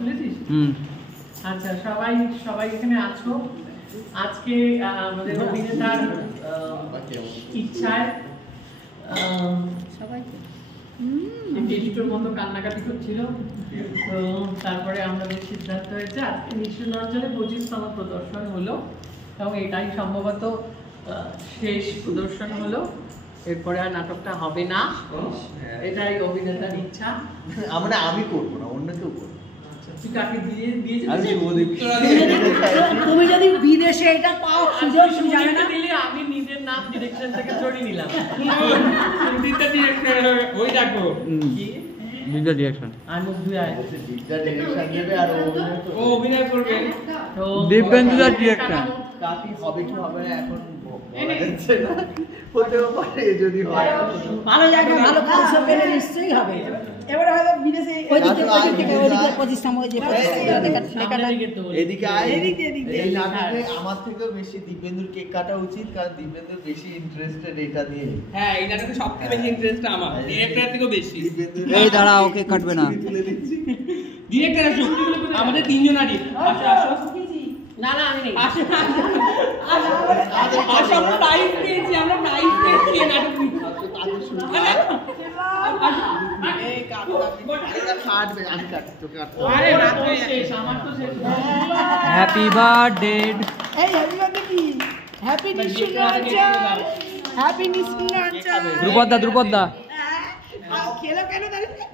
তুলেছিস? আচ্ছা, সবাই এখানে আছো। আজকে আমাদের অভিনেতার ইচ্ছায় সবাইকে একটুর মতো কান্নাকাটি করছিল, তো তারপরে আমাদের সিদ্ধান্ত হয়েছে আজকে নিঃশূন্য অঞ্চলে 25তম প্রদর্শন হলো এবং এটাই সম্ভবত শেষ প্রদর্শন হলো। এরপরে আর নাটকটা হবে না, এটাই অভিনেতার ইচ্ছা। আমরা আমি করবো না, অন্য কেউ করবো। তুই কাকে দিয়েছিস? তুমি যদি বিদেশে এটা পাও সুযোগ সুবিধা না দিলে আমি নিজের নাম ডিরেকশন থেকে সরিয়ে নিলাম। দিদা ডিরেকশন ওই ডাকো কি দিদা ডিরেকশন আমি মুগ্ধ আয় দিদা ডিরেকশন দেবে আর ও অভিনয় করবে। তো দিব্যেন্দুদা ডিরেকশন কাকি হবে কি হবে না এখন বলা যাচ্ছে না, হতেও পারে যদি হয়। ভালো জায়গা ভালো কাজ পেলে নিশ্চয়ই হবে। এবারে হয়তো বিদেশে ওইদিকে থেকে ওইদিকে 25তম যে এদিকে আয়, এই নাটকে আমার থেকেও বেশি দিব্যেন্দুর কেক কাটা উচিত, কারণ দিব্যেন্দুর বেশি ইন্টারেস্টেড এটা নিয়ে। হ্যাঁ এই নাটকে সবথেকে বেশি ইন্টারেস্ট আমার, ডিরেক্টর থেকেও বেশি। এই দাঁড়াও, কেক কাটবে না। ডিরেক্টর আসো, আমাদের তিনজনারই আসো আসো। না না আমি নেই। আসো আসো, আমরা প্রাইজ পেয়েছি, আমরা প্রাইজ পেয়েছি এই নাটক নিয়ে। এই কাটটা কাটবে, আমি কাটছি, তোকে কাটতে হবে। আরে রাত শেষ, আমার তো শেষ। Happy birthday. এই হ্যাপি বার্থডে কি হ্যাপি নিশ্চুল অঞ্চল, হ্যাপি নিশ্চুল অঞ্চল। ধ্রুপদা খেলো কেন দাঁড়িয়ে?